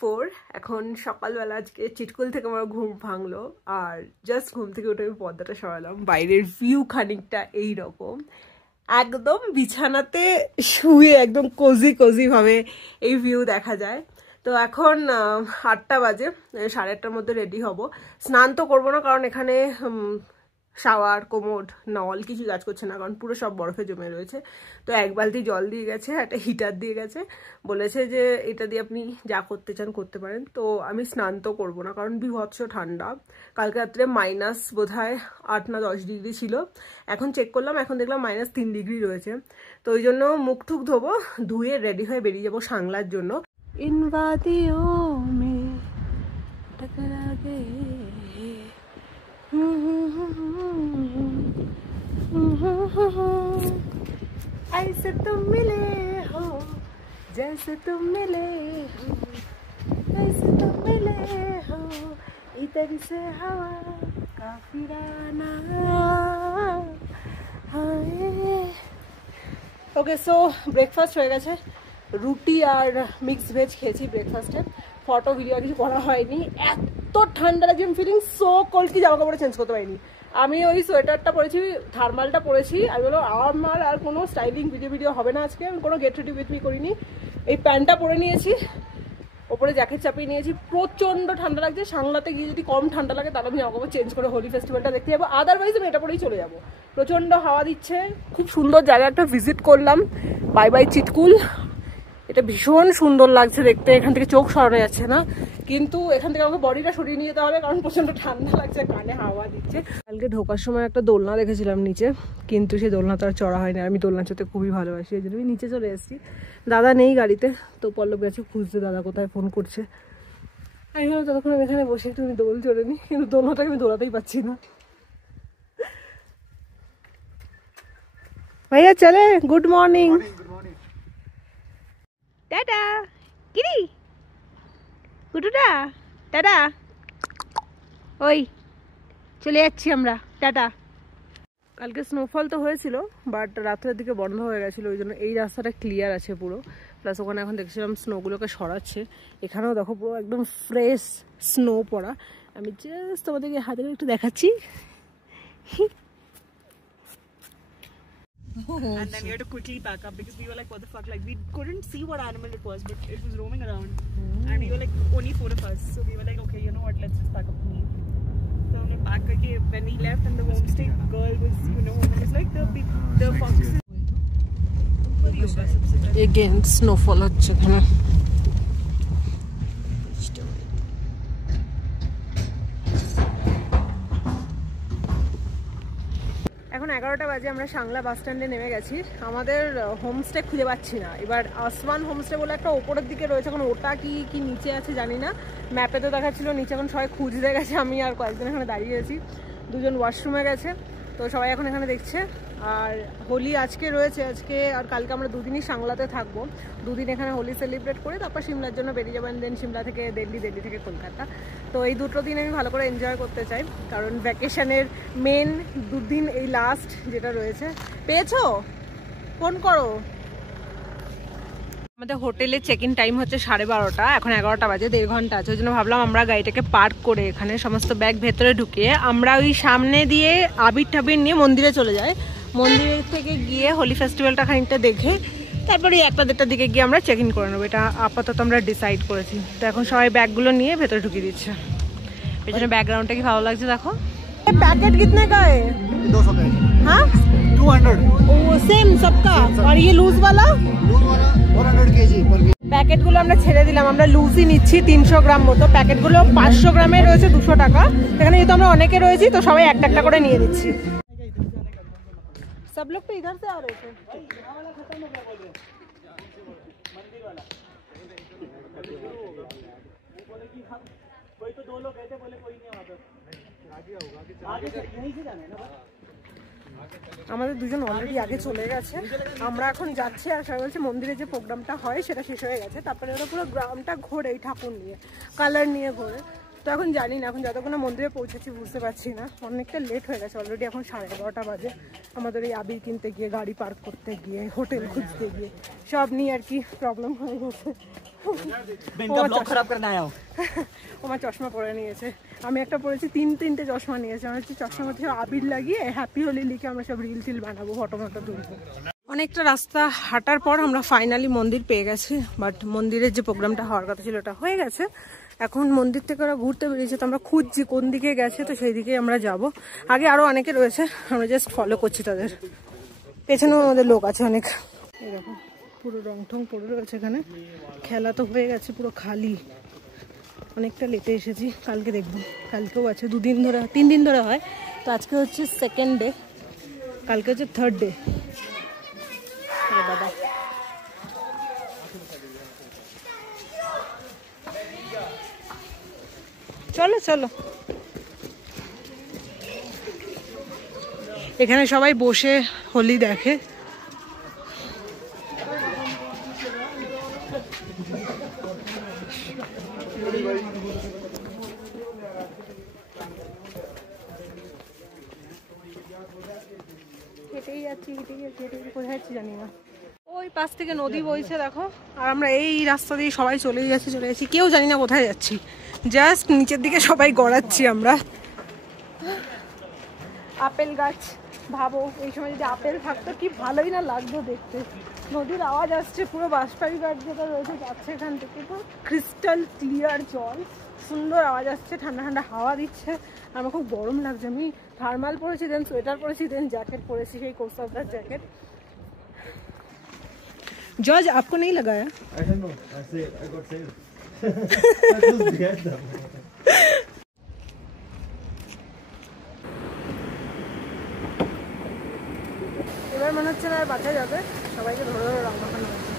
4। এখন সকালবেলা আজকে চিটকুল থেকে আমার ঘুম ভাঙলো আর জাস্ট ঘুম থেকে উঠে আমি পর্দাটা সরালাম। বাইরের ভিউ খানিকটা এইরকম, একদম বিছানাতে শুয়ে একদম কোজি কোজি ভাবে এই ভিউ দেখা যায়। তো এখন 8টা বাজে, 8:30টার মধ্যে রেডি হব। স্নান তো করবো না কারণ এখানে শাওয়ার, কোমোড, নল কিছু কাজ করছে না কারণ পুরো সব বরফে জমে রয়েছে। তো 1 বালতি জল দিয়ে গেছে, একটা হিটার দিয়ে গেছে, বলেছে যে এটা দিয়ে আপনি যা করতে চান করতে পারেন। তো আমি স্নান তো করবো না কারণ বিভৎস ঠান্ডা। কালকে রাত্রে মাইনাস বোধহয় 8 না 10 ডিগ্রি ছিল, এখন চেক করলাম এখন দেখলাম -3 ডিগ্রি রয়েছে। তো ওই জন্য মুখ টুক ধোবো, ধুয়ে রেডি হয়ে বেরিয়ে যাবো সাংলার জন্য। इन वादियों में टकरा गए, ऐसे तुम मिले हो जैसे तुम मिले हो, ऐसे तुम मिले हो इधर से हवा का फिराना। ओके, सो ब्रेकफास्ट হয়ে গেছে, রুটি আর মিক্স ভেজ খেয়েছি ব্রেকফাস্টে। ফটো ভিডিও কিছু করা হয়নি, এত ঠান্ডা লাগছে, আমি ফিলিং সো কোল্ড কি জামা কাপড়ে চেঞ্জ করতে পারিনি। আমি ওই সোয়েটারটা পরেছি, থার্মালটা পরেছি। আমি বলো আমার আর কোনো স্টাইলিং ভিডিও হবে না আজকে, আমি কোনো গেট রেডি উইথ মি করিনি। এই প্যান্টটা পরে নিয়েছি, ওপরে জ্যাকেট চাপিয়ে নিয়েছি, প্রচণ্ড ঠান্ডা লাগছে। সাংলাতে গিয়ে যদি কম ঠান্ডা লাগে তাহলে আমি জামা কাপড় চেঞ্জ করে হোলি ফেস্টিভ্যালটা দেখতে যাবো, আদারওয়াইজ আমি এটা পরেই চলে যাবো। প্রচণ্ড হাওয়া দিচ্ছে, খুব সুন্দর জায়গা একটা ভিজিট করলাম, বাই বাই চিটকুল। এটা ভীষণ সুন্দর লাগছে দেখতে, এখান থেকে চোখ সরানো যাচ্ছে না, কিন্তু এখান থেকে আমাকে বডিটা সরিয়ে নিয়ে যেতে হবে কারণ প্রচন্ড ঠান্ডা লাগছে, কানে হাওয়া দিচ্ছে। কালকে ঢোকার সময় একটা দোলনা দেখেছিলাম নিচে, কিন্তু সেই দোলনা তো আর চড়া হয়নি। আমি দোলনা চড়তে খুবই ভালোবাসি, এই জন্য আমি নিচে চলে এসেছি। দাদা নেই গাড়িতে, তো পল্লব গেছে খুঁজতে, দাদা কোথায় ফোন করছে। আমি ভাবলাম ততক্ষণ আমি এখানে বসে একটু দোল চড়ে নিই, কিন্তু দোলনাটাকে আমি দোলাতেই পাচ্ছি না। ভাইয়া চলে, গুড মর্নিং। টাটা কিরি কুটুটা, টাটা। ওই চলে যাচ্ছি আমরা, টাটা। কালকে স্নোফল তো হয়েছিল, বাট রাত্রের দিকে বন্ধ হয়ে গেছিলো, ওই জন্য এই রাস্তাটা ক্লিয়ার আছে পুরো। প্লাস ওখানে এখন দেখছিলাম স্নোগুলোকে সরাচ্ছে। এখানেও দেখো পুরো একদম ফ্রেশ স্নো পড়া। আমি জাস্ট তোমাদেরকে হাতে একটু দেখাচ্ছি। And then we had to quickly pack up because we were like, what the fuck? Like, we couldn't see what animal it was, but it was roaming around. And we were like, only 4 of us. So we were like, okay, you know what? Let's just pack up and leave. So we packed again. When we left, and the homestay girl was, you know, it was like the foxes. Again, snowfall হচ্ছে এখানে। এখন 11টা বাজে, আমরা সাংলা বাস স্ট্যান্ডে নেমে গেছি। আমাদের হোমস্টে খুঁজে পাচ্ছি না। এবার আসমান হোমস্টে বলে একটা ওপরের দিকে রয়েছে, এখন ওটা কি নিচে আছে জানি না। ম্যাপে তো দেখাচ্ছিল নিচে, এখন সবাই খুঁজতে গেছে। আমি আর কয়েকজন এখানে দাঁড়িয়ে আছি, দুজন ওয়াশরুমে গেছে, তো সবাই এখন এখানে দেখছে। আর হোলি আজকে রয়েছে, আজকে আর কালকে আমরা দুদিনই সাংলাতে থাকবো। দুদিন এখানে হোলি সেলিব্রেট করে তারপর সিমলার জন্য বেরিয়ে যাবেন, দেন সিমলা থেকে দিল্লি, দিল্লি থেকে কলকাতা। তো এই দুটো দিন আমি ভালো করে এনজয় করতে চাই কারণ ভ্যাকেশনের মেন দুদিন এই লাস্ট যেটা রয়েছে। পেয়েছো? ফোন করো। আমাদের হোটেলে চেক ইন টাইম হচ্ছে 12:30, এখন 11টা বাজে, 1.5 ঘন্টা আছে। ওই জন্য ভাবলাম আমরা গাড়িটাকে পার্ক করে এখানে সমস্ত ব্যাগ ভেতরে ঢুকিয়ে আমরা ওই সামনে দিয়ে আবির টাবির নিয়ে মন্দিরে চলে যাই। মন্দিরের থেকে গিয়ে হোলি ফেস্টিভ্যালটা খানিকটা দেখে তারপরে 1টা-1.5টার দিকে গিয়ে আমরা চেক ইন করে নেবো। এটা আপাতত আমরা ডিসাইড করেছি। তো এখন সবাই ব্যাগগুলো নিয়ে ভেতরে ঢুকিয়ে দিচ্ছে। পেছনে ব্যাকগ্রাউন্ডটা কি ভালো লাগছে দেখো। पैकेट कितने का है? 200 का। हाँ 200। ओ सेम सबका। और ये लूज वाला 400 केजी पर। প্যাকেটগুলো আমরা ছেড়ে দিলাম, আমরা লুজই নিচ্ছি 300 গ্রাম মতো। প্যাকেটগুলো 500 গ্রামের রয়েছে 200 টাকা। সেখানে যেহেতু আমরা অনেকে রয়েছি তো সবাই একটা একটা করে নিয়ে নিচ্ছি। सब लोग तो इधर से आ रहे थे। वही तो 2 लोग गए थे, बोले कोई नहीं वहाँ पे आगे यहीं से जाना है ना। আমাদের দুজন অলরেডি আগে চলে গেছে, আমরা এখন যাচ্ছি। আর সবাই বলছে মন্দিরে যে প্রোগ্রামটা হয় সেটা শেষ হয়ে গেছে, তারপরে ওরা পুরো গ্রামটা ঘোরে এই ঠাকুর নিয়ে, কালার নিয়ে ঘোরে। তো এখন জানি না, এখন যতক্ষণ না মন্দিরে পৌঁছেছি বুঝতে পারছি না, অনেকটা লেট হয়ে গেছে অলরেডি। এখন 11:30 বাজে। আমাদের এই আবির কিনতে গিয়ে, গাড়ি পার্ক করতে গিয়ে, হোটেল খুঁজতে গিয়ে সব নিয়ে আর কি প্রবলেম হয়ে গেছে। इनका ब्लॉग खराब करने आया हूँ। ও আমার চশমা পরে নিয়েছে, আমি একটা পরেছি, তিনটে চশমা নিয়েছে। আমার হচ্ছে চশমার মধ্যে আবির লাগিয়ে হ্যাপি হোলি লিখে আমরা সব রিল টিল বানাবো, ফটো তুলবো। অনেকটা রাস্তা হাঁটার পর আমরা ফাইনালি মন্দির পেয়ে গেছি, বাট মন্দিরের যে প্রোগ্রামটা হওয়ার কথা ছিল ওটা হয়ে গেছে। এখন মন্দির থেকে ওরা ঘুরতে বেরিয়েছে, তো আমরা খুঁজছি কোন দিকে গেছে, তো সেই দিকে আমরা যাব। আগে আরো অনেকে রয়েছে, আমরা জাস্ট ফলো করছি তাদের। পেছনেও আমাদের লোক আছে অনেক। এরকম পুরো রং ঠং পড়ে রয়েছে এখানে, খেলা তো হয়ে গেছে পুরো খালি। অনেকটা লেটে এসেছি, কালকে দেখবো, কালকেও আছে 2 দিন ধরে, 3 দিন ধরে হয়, তো আজকে হচ্ছে 2nd ডে, কালকে হচ্ছে 3rd ডে। বাবা চলো চলো, এখানে সবাই বসে হোলি দেখে। হেঁটেই যাচ্ছি কোথায় যাচ্ছি জানি না। ওই পাশ থেকে নদী বইছে দেখো, আর আমরা এই রাস্তা দিয়ে সবাই চলে যাচ্ছি, কেউ জানি না কোথায় যাচ্ছি, জাস্ট নিচের দিকে সবাই গড়াচ্ছি আমরা। আপেল গাছ, ভাবো এই সময় যদি আপেল থাকতো কি ভালোই না লাগতো দেখতে। নদীর আওয়াজ আসছে, পুরো বাঁশবাড়ি ঘাট যেটা রয়েছে যাচ্ছে এখান থেকে, পুরো ক্রিস্টাল ক্লিয়ার জল, সুন্দর আওয়াজ আসছে, ঠান্ডা ঠান্ডা হাওয়া দিচ্ছে। আমার খুব গরম লাগছে, আমি থার্মাল পরেছি, দেন সোয়েটার পরেছি, দেন জ্যাকেট পরেছি, সেই কোস্টার জ্যাকেট। जॉर्ज आपको नहीं लगाया? I don't know. I got saved. এবার মনে হচ্ছে না আর বাঁচা যাবে, সবাইকে ধরে ধরে রং মাখানো হচ্ছে।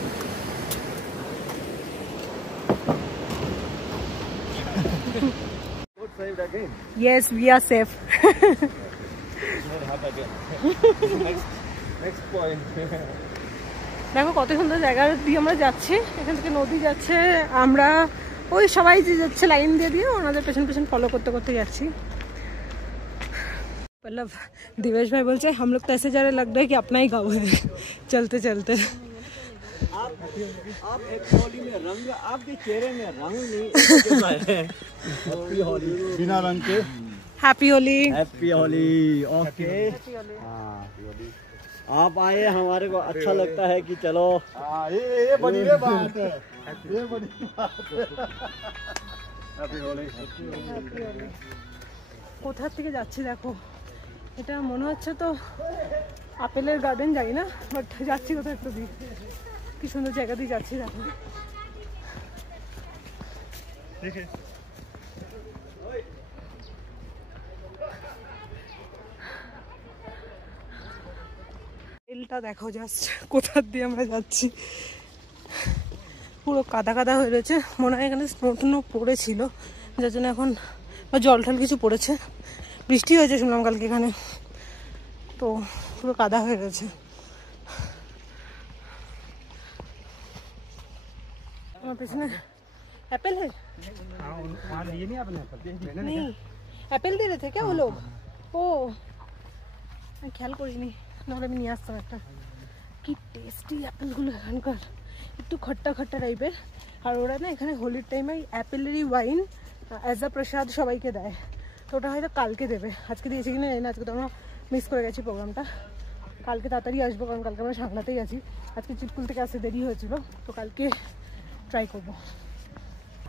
Saved again. Yes, we are safe. Next point. দেখো কত সুন্দর জায়গা দিয়ে আমরা যাচ্ছি, এখান থেকে নদী যাচ্ছে, আমরা ওই সবাই যে যাচ্ছে লাইন দিয়ে ওনাদের পেছন ফলো করতে যাচ্ছি। पल्लव दिवेश भाई बोलते हम लोग तो ऐसे जा रहे लग रहा है कि अपना ही गाँव है चलते चलते। आप एक होली में रंग, आपके चेहरे में रंग नहीं, हैप्पी होली बिना रंग के हैप्पी होली। हैप्पी होली। ओके, आप आए, हमारे को अच्छा लगता है कि चलो। ये बड़ी बात है, ये बड़ी बात है। हैप्पी होली। কোথা থেকে যাচ্ছি দেখো, এটা মনে হচ্ছে তো আপেলের গার্ডেন, যাই না, বাট যাচ্ছি কোথাও একটু দিয়ে, কি সুন্দর জায়গা দিয়ে যাচ্ছি দেখো। এলটা দেখো জাস্ট কোথা দিয়ে আমরা যাচ্ছি, পুরো কাদা কাদা হয়ে রয়েছে, মনে হয় এখানে স্নো পড়েছিল যার জন্য এখন, বা জল টল কিছু পড়েছে, বৃষ্টি হয়েছে শুনলাম কালকে এখানে, তো পুরো কাদা হয়ে গেছে। আমার পেছনে অ্যাপেল है नहीं, অ্যাপেল দিয়ে রেখে কে হলো, ও আমি খেয়াল করিনি, নাহলে আমি নিয়ে আসতাম একটা। কি টেস্টি অ্যাপেলগুলো এখানকার, একটু খট্টা খট্টা টাইপের, আর ওরা না এখানে হোলির টাইমে অ্যাপেলেরই ওয়াইন অ্যাজ আ প্রসাদ সবাইকে দেয়, তো ওটা হয়তো কালকে দেবে, আজকে দিয়েছে কিনা জানি না, আজকে তো আমরা মিস করে গেছি প্রোগ্রামটা, কালকে তাড়াতাড়ি আসবো, কারণ কালকে আমরা সাংলাতেই আছি, আজকে চিটকুল থেকে আসতে দেরি হয়েছিল, তো কালকে ট্রাই করবো।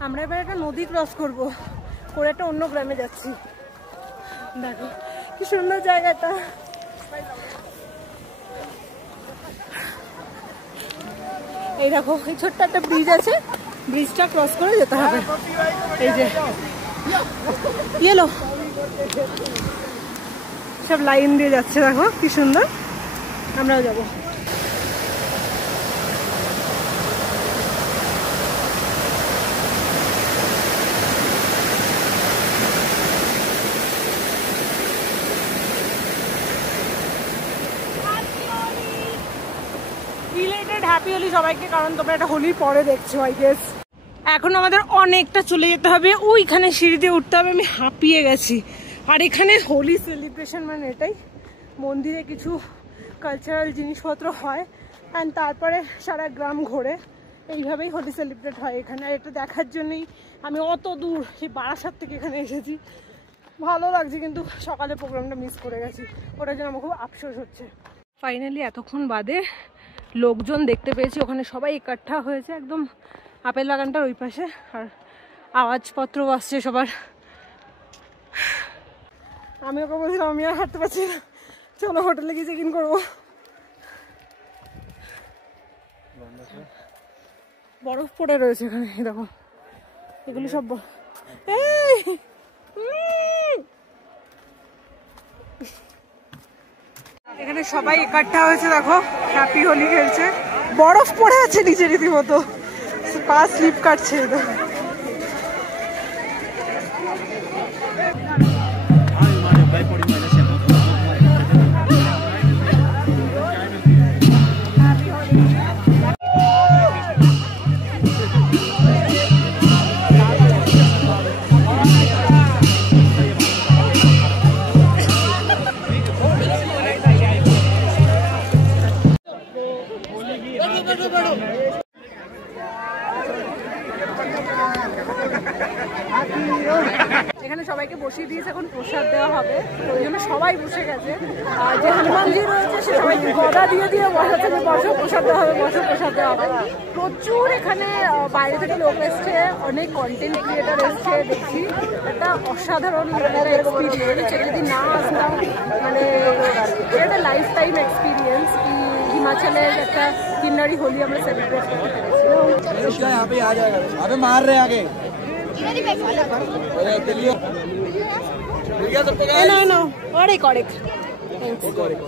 আমরা এবার একটা নদী ক্রস করবো, করে একটা অন্য গ্রামে যাচ্ছি, দেখো কি সুন্দর জায়গাটা। এই দেখো এই ছোট্ট একটা ব্রিজ আছে, ব্রিজটা ক্রস করে যেতে হবে, এই যে ইয়েলো সব লাইন দিয়ে যাচ্ছে, দেখো কি সুন্দর, আমরাও যাবো। হ্যাপি হোলি সবাইকে, কারণ তোমরা এটা হোলির পরে দেখছো আই গেস। এখন আমাদের অনেকটা চলে যেতে হবে, ওইখানে সিঁড়ি দিয়ে উঠতে হবে, আমি হাঁপিয়ে গেছি। আর এখানে হোলি সেলিব্রেশন মানে এটাই, মন্দিরে কিছু কালচারাল জিনিসপত্র হয়, অ্যান্ড তারপরে সারা গ্রাম ঘোরে, এইভাবেই হোলি সেলিব্রেট হয় এখানে। আর এটা দেখার জন্যই আমি অত দূর সেই বারাসাত থেকে এখানে এসেছি। ভালো লাগছে, কিন্তু সকালে প্রোগ্রামটা মিস করে গেছি, ওটার জন্য আমার খুব আফসোস হচ্ছে। ফাইনালি এতক্ষণ বাদে লোকজন দেখতে পেয়েছি, ওখানে সবাই একাঠা হয়েছে একদম আপেল বাগানটার ওই পাশে, আর আওয়াজপত্র আসছে সবার। আমি ওকে বলছিলাম আমি আর হাঁটতে পারছি না, চলো হোটেলে গিয়ে চেক ইন করবো। বরফ পড়ে রয়েছে এখানে, দেখো এগুলো সব এখানে সবাই একাঠা হয়েছে, দেখো হ্যাপি হোলি খেলছে, বরফ পড়ে আছে নিচে রীতিমতো, পা স্লিপ কাটছে। এখানে সবাইকে বসিয়ে দিয়েছে, এখন প্রসাদ দেওয়া হবে, তো ওই জন্য সবাই বসে গেছে। আর যে হনুমানজি রয়েছে সে সবাইকে গদা দিয়ে দিয়ে বসাচ্ছে যে বসো প্রসাদ দেওয়া হবে, বসো প্রসাদ দেওয়া হবে। প্রচুর এখানে বাইরে থেকে লোক এসছে, অনেক কন্টেন্ট ক্রিয়েটার এসছে, দেখছি একটা অসাধারণ একটা এক্সপিরিয়েন্স। যদি না আসতাম মানে একটা লাইফ টাইম এক্সপিরিয়েন্স, কি হিমাচলের একটা কিন্নারি হোলি আমরা সেলিব্রেট করতে পেরেছি। No, correct.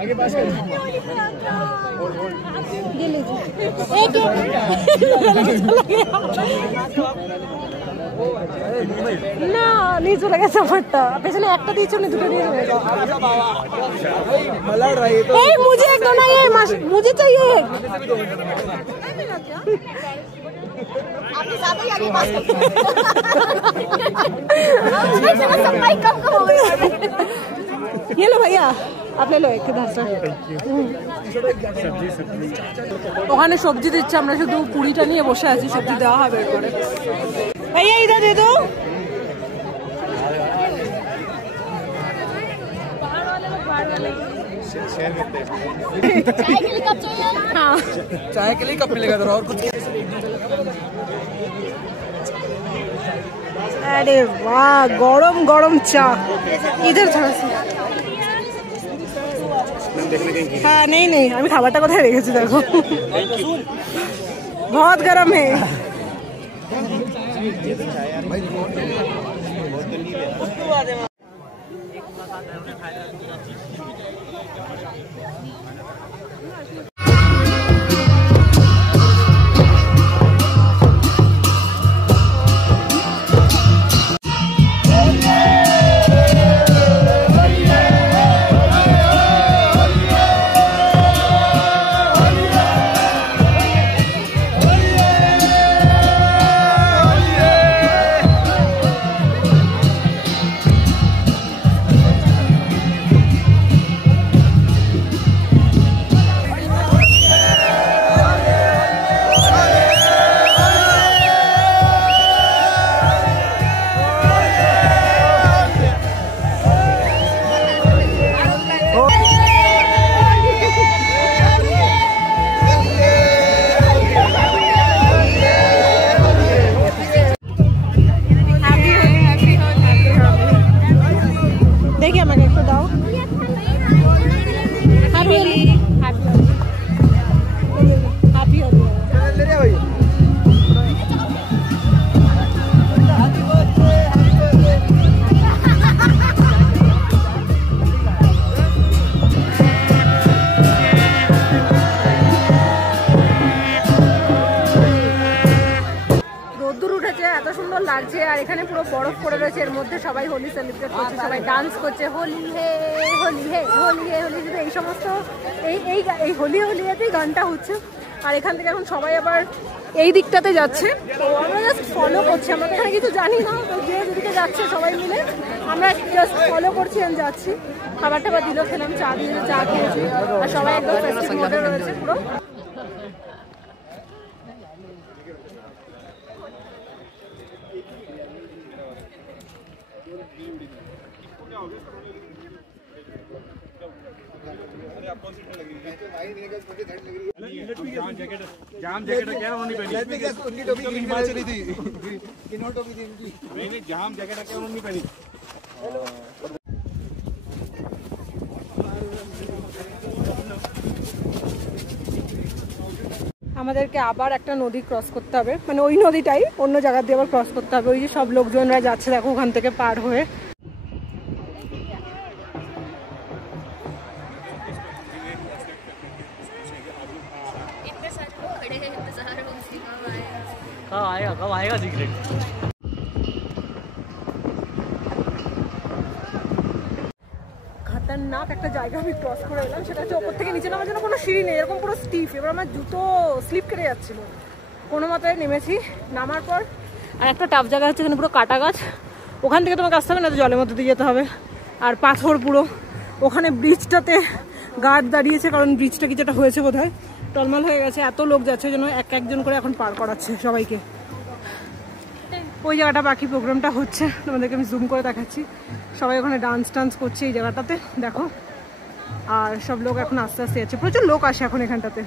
आगे पास ये लीजिए না নিয়ে চলে গেছে আমারটা, পেছনে একটা দিয়েছো না দুটো দিয়ে চলে যাও। এই मुझे एक दो ना, ये मुझे चाहिए एक। आपने ज्यादा ही आगे पास ये लो भैया, आप ले लो एक इधर से। ওখানে সবজি দিচ্ছে, আমরা শুধু পুরিটা নিয়ে বসে আছি, সবজি দেওয়া হবে এরপরে। भैया इधर दे दो। हाँ चाय के लिए कप मिलेगा और कुछ। अरे वाह, गरम गरम चा इधर थोड़ा सा। हाँ नहीं नहीं, अभी खाबारটা কোথায় রেখেছি দেখো, बहुत गरम है। লাগছে আর এখানে পুরো বরফ পড়ে রয়েছে, এর মধ্যে সবাই হোলি সেলিব্রেট করছে, সবাই ডান্স করছে, হোলি হে হোলি হে হোলি হে হোলি, এই সমস্ত এই হোলি হোলিয়াতেই গানটা হচ্ছে। আর এখান থেকে এখন সবাই আবার এই দিকটাতে যাচ্ছে। তো আমরা জাস্ট ফলো করছি, আমরা এখানে কিছু জানি না, তো যে যেদিকে যাচ্ছে সবাই মিলে আমরা জাস্ট ফলো করছি আর যাচ্ছি। খাবার টাবার দিল, খেলাম, চা দিয়ে চা খেয়েছি আর সবাই একদম ফেস্টিভ মোডে রয়েছে পুরো। जाम जैकेट क्या उन्होंने पहनी उनकी टोपी हिमाचली थी किन्हों टोपी थी उनकी नहीं जाम जैकेट क्या उन्होंने पहनी আমাদেরকে আবার একটা নদী ক্রস করতে হবে, মানে ওই নদীটাই অন্য জায়গা দিয়ে আবার ক্রস করতে হবে। ওই যে সব লোকজনরা যাচ্ছে দেখো ওখান থেকে পার হয়ে। कब आएगा सिगरेट? খতরনাক একটা জায়গা আমি ক্রস করে এলাম, সেটা হচ্ছে ওপর থেকে নিচে নামার জন্য কোনো সিঁড়ি নেই, এরকম পুরো স্টিফ। এবার আমার জুতো স্লিপ কেটে যাচ্ছিল, কোনো মতে নেমেছি। নামার পর আর একটা টাফ জায়গা হচ্ছে এখানে পুরো কাটা গাছ, ওখান থেকে তোমাকে আসতে হবে না তো জলের মধ্যে দিয়ে যেতে হবে। আর পাথর পুরো, ওখানে ব্রিজটাতে গার্ড দাঁড়িয়েছে, কারণ ব্রিজটা কিছুটা হয়েছে বোধ হয়, টলমল হয়ে গেছে। এত লোক যাচ্ছে জন্য একজন করে এখন পার করাচ্ছে সবাইকে। ওই জায়গাটা বাকি প্রোগ্রামটা হচ্ছে, তোমাদেরকে আমি জুম করে দেখাচ্ছি। সবাই ওখানে ডান্স টান্স করছে এই জায়গাটাতে দেখো, আর সব লোক এখন আস্তে আস্তে যাচ্ছে, প্রচুর লোক আসে এখন এখানটাতে।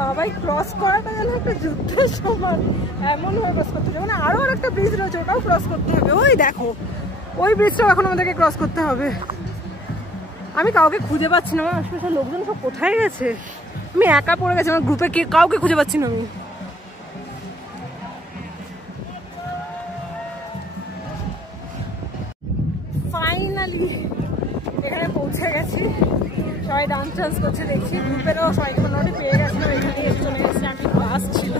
বাবাই ক্রস করাটা যেন একটা যুদ্ধের সমান, এমন ভাবে ক্রস করতে হবে। মানে আরো একটা ব্রিজ রয়েছে, ওটাও ক্রস করতে হবে। ওই দেখো ওই ব্রিজটাও এখন আমাদেরকে ক্রস করতে হবে। আমি কাউকে খুঁজে পাচ্ছি না, আমার আশেপাশের লোকজন সব কোথায় গেছে, আমি একা পড়ে গেছি, আমার গ্রুপে কাউকে খুঁজে পাচ্ছি না আমি। ফাইনালি এখানে পৌঁছে গেছি, সবাই ডান্স টান্স করছে দেখছি, গ্রুপেরও সবাইকে মোটামুটি পেয়ে গেছিলাম, এখানে এসে চলে গেছি। আমি বাস ছিল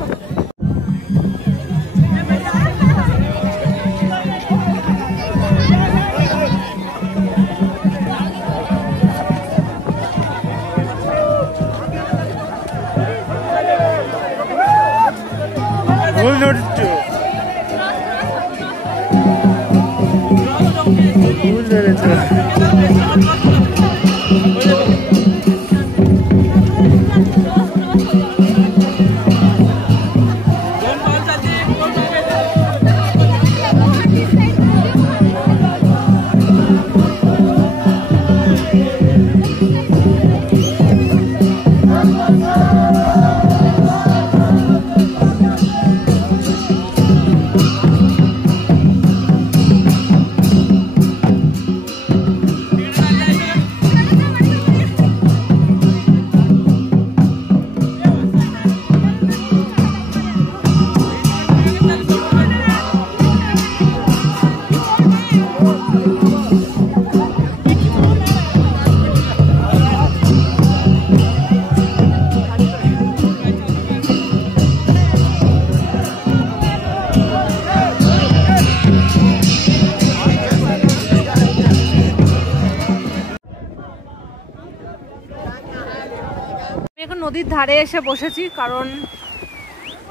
নদীর ধারে এসে বসেছি, কারণ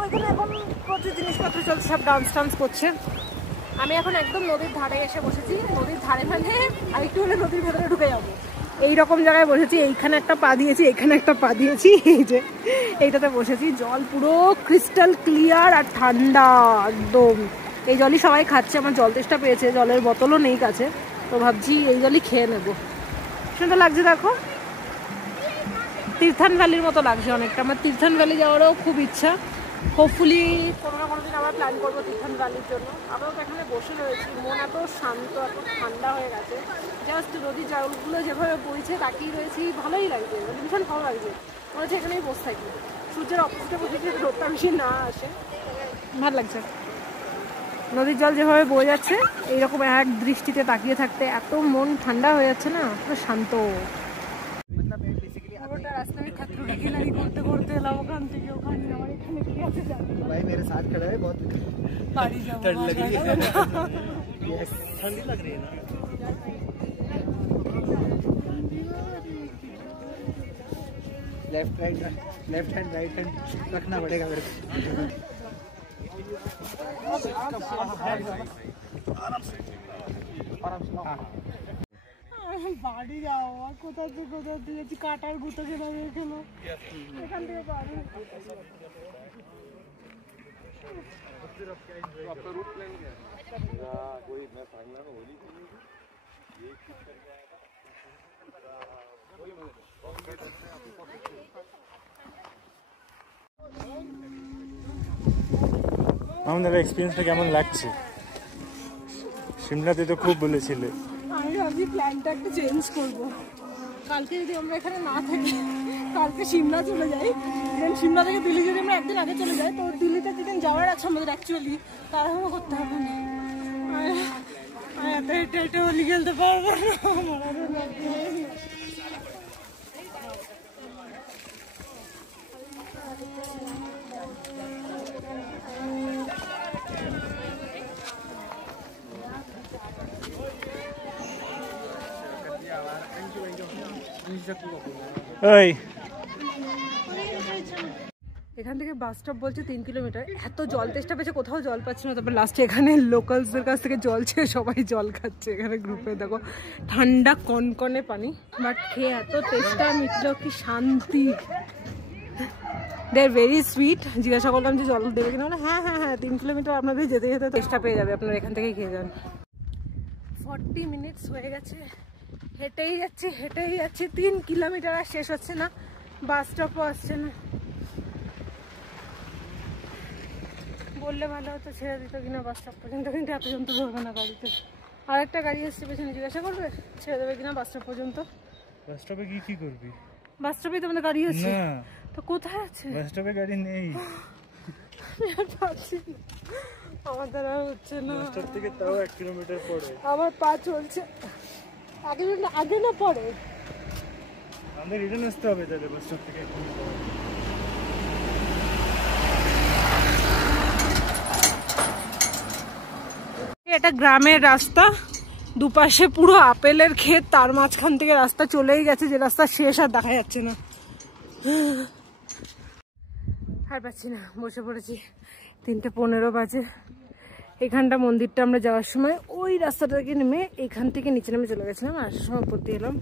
ওইখানে এখন প্রচুর জিনিসপত্র চলছে, সব ডান্স টান্স করছে। আমি এখন একদম নদীর ধারে এসে বসেছি, নদীর ধারে মানে আরেকটু হলে নদীর ভেতরে ঢুকে যাবো, এইরকম জায়গায় বসেছি। এইখানে একটা পা দিয়েছি, এখানে একটা পা দিয়েছি, এই যে এইটাতে বসেছি। জল পুরো ক্রিস্টাল ক্লিয়ার আর ঠান্ডা একদম। এই জলই সবাই খাচ্ছে, আমার জল তেষ্টা পেয়েছে, জলের বোতলও নেই কাছে, তো ভাবছি এই জলই খেয়ে নেবো। সুন্দর লাগছে দেখো, তিরথান ভ্যালির মতো লাগছে অনেকটা। আমার তিরথান ভ্যালি যাওয়ারও খুব ইচ্ছা, হোপফুলি কোনো না কোনো দিন আবার প্ল্যান করবো তীর্থন ভ্যালির জন্য। আমরাও তো এখানে বসে রয়েছি, মন এত শান্ত এত ঠান্ডা হয়ে গেছে, জাস্ট নদীর জলগুলো যেভাবে বইছে তাকিয়ে রয়েছি, ভালোই লাগছে, ভীষণ ভালো লাগছে, মনে হচ্ছে এখানেই বসে থাকি। সূর্যের অপোজিটে বসে রোদটা বেশি না আসে, ভালো লাগছে। নদীর জল যেভাবে বয়ে যাচ্ছে এইরকম এক দৃষ্টিতে তাকিয়ে থাকতে এত মন ঠান্ডা হয়ে যাচ্ছে না, পুরো শান্ত। পুরোটা রাস্তা আমি খাতরুটা খিলাড়ি করতে করতে এলাম ওখান থেকে ওখানে। আমার এখানে কি আছে জানি না। भाई मेरे साथ खड़ा है, बहुत बाड़ी जाओ, ठंड लग रही है। यस, ठंडी लग रही है ना। लेफ्ट हैंड राइट हैंड रखना पड़ेगा मेरे को। বাড়ি যাও, আর কোথা দিয়েছি কাটার গুঁতো খেলা খেলো এখান থেকে বাড়ি। আমাদের এক্সপিরিয়েন্সটা কেমন লাগছে? সিমলাতে তো খুব বলেছিলে। আমি ভাবছি প্ল্যানটা একটু চেঞ্জ করবো। কালকে যদি আমরা এখানে না থাকি, কালকে সিমলা চলে যাই, দেন সিমলা থেকে দিল্লি যদি আমরা একদিন আগে চলে যাই, তো দিল্লিতে যেদিন যাওয়ার আছে আমাদের অ্যাকচুয়ালি তাড়াহুড়ো করতে হবে না। এত হেঁটে হেঁটে হোলি খেলতে পারবো না, আমার আরো লাগবে। এখান থেকে বাস স্টপ বলছে 3 কিলোমিটার। এত জল তেষ্টা পেয়েছে, কোথাও জল পাচ্ছি না, তারপর লাস্টে এখানে লোকালসদের কাছ থেকে জল চেয়ে সবাই জল খাচ্ছে। এখানে গ্রুপে দেখো ঠান্ডা কনকনে পানি, বাট খেয়ে এত তেষ্টা মিটলো, কি শান্তি। দে আর ভেরি সুইট। জিজ্ঞাসা করলাম যে জল দেবে কিনা, হ্যাঁ হ্যাঁ হ্যাঁ 3 কিলোমিটার আপনাদের যেতে যেতে তেষ্টা পেয়ে যাবে, আপনারা এখান থেকেই খেয়ে যান। 40 মিনিটস হয়ে গেছে, হেঁটেই যাচ্ছি 3 কিলোমিটার, আর শেষ হচ্ছে না, বাস স্টপও আসছে না। বললে ভালো হতো, ছেড়ে দিত কিনা বাস স্টপ পর্যন্ত, কিন্তু এত পর্যন্ত ধরবে না গাড়িতে। আরেকটা গাড়ি এসছে পেছনে, জিজ্ঞাসা করবে ছেড়ে দেবে কিনা বাস স্টপ পর্যন্ত। বাস স্টপে কি করবি? বাস স্টপে তো আমাদের গাড়ি আছে, তো কোথায় আছে? বাস স্টপে গাড়ি নেই, আমার দ্বারা হচ্ছে না। বাস স্টপ থেকে তাও 1 কিলোমিটার পরে। আমার পা চলছে, আগে না পরে আমাদের রিটার্ন আসতে হবে তাহলে বাস স্টপ থেকে। এটা গ্রামের রাস্তা, দুপাশে পুরো আপেলের ক্ষেত, তার মাঝখান থেকে রাস্তা চলেই গেছে, যে রাস্তা শেষ আর দেখা যাচ্ছে না। আর পাচ্ছি না, বসে পড়েছি, 3:15 বাজে। এখানটা মন্দিরটা আমরা যাওয়ার সময় ওই রাস্তাটা থেকে নেমে এখান থেকে নিচে নেমে চলে গেছিলাম, আসার সময় উপর দিয়ে এলাম।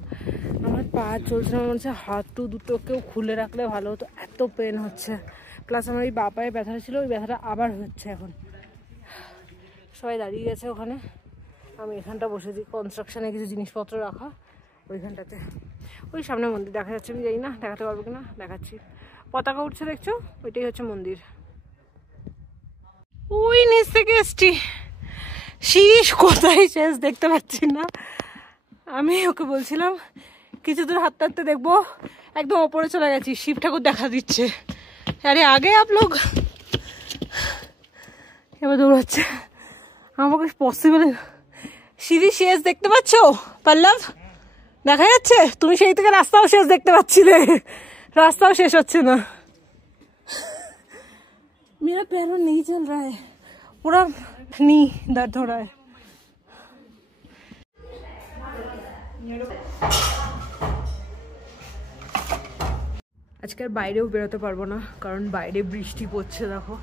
আমার পা চলছে না, মনে হচ্ছে হাঁটু দুটোকেও খুলে রাখলে ভালো হতো, এত পেন হচ্ছে। প্লাস আমার এই বা পায়ে ব্যথা ছিল, ওই ব্যথাটা আবার হচ্ছে এখন। সবাই দাঁড়িয়ে গেছে ওখানে, আমি এখানটা বসেছি, কনস্ট্রাকশানে কিছু জিনিসপত্র রাখা ওইখানটাতে। ওই সামনে মন্দির দেখা যাচ্ছে, আমি জানি না দেখাতে পারবো কিনা, দেখাচ্ছি। পতাকা উঠছে দেখছো, ওইটাই হচ্ছে মন্দির। ওই নিচ থেকে এসছি, শীষ কোথায় শেষ দেখতে পাচ্ছি না। আমি ওকে বলছিলাম কিছু দূর হাঁটতে হাঁটতে দেখবো, একদম ওপরে চলে গেছি, শিব ঠাকুর দেখা দিচ্ছে। আরে আগে আপ লোক, এবার দৌড়াচ্ছে, আমাকে পসিবল। সিঁড়ি শেষ দেখতে পাচ্ছ পল্লব, দেখা যাচ্ছে? তুমি সেই থেকে রাস্তাও শেষ দেখতে পাচ্ছিলে, রাস্তাও শেষ হচ্ছে না। मेरा पैर नहीं चल रहा है, पूरा नी दर्द हो रहा है। আজকে আর বাইরেও বেরোতে পারবো না, কারণ বাইরে বৃষ্টি পড়ছে। দেখো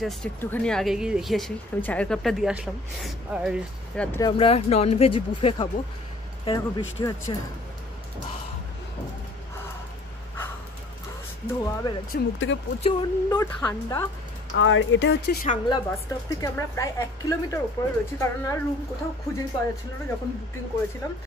জাস্ট একটুখানি আগে গিয়ে দেখিয়েছি, আমি চায়ের কাপটা দিয়ে আসলাম। আর রাত্রে আমরা ননভেজ বুফে খাবো, এরকম বৃষ্টি হচ্ছে, ধোয়া বেরোচ্ছে মুখ থেকে, প্রচণ্ড ঠান্ডা। আর এটা হচ্ছে সাংলা বাস স্টপ থেকে আমরা প্রায় 1 কিলোমিটার উপরে রয়েছি, কারণ আর রুম কোথাও খুঁজেই পাওয়া যাচ্ছিল না যখন বুকিং করেছিলাম।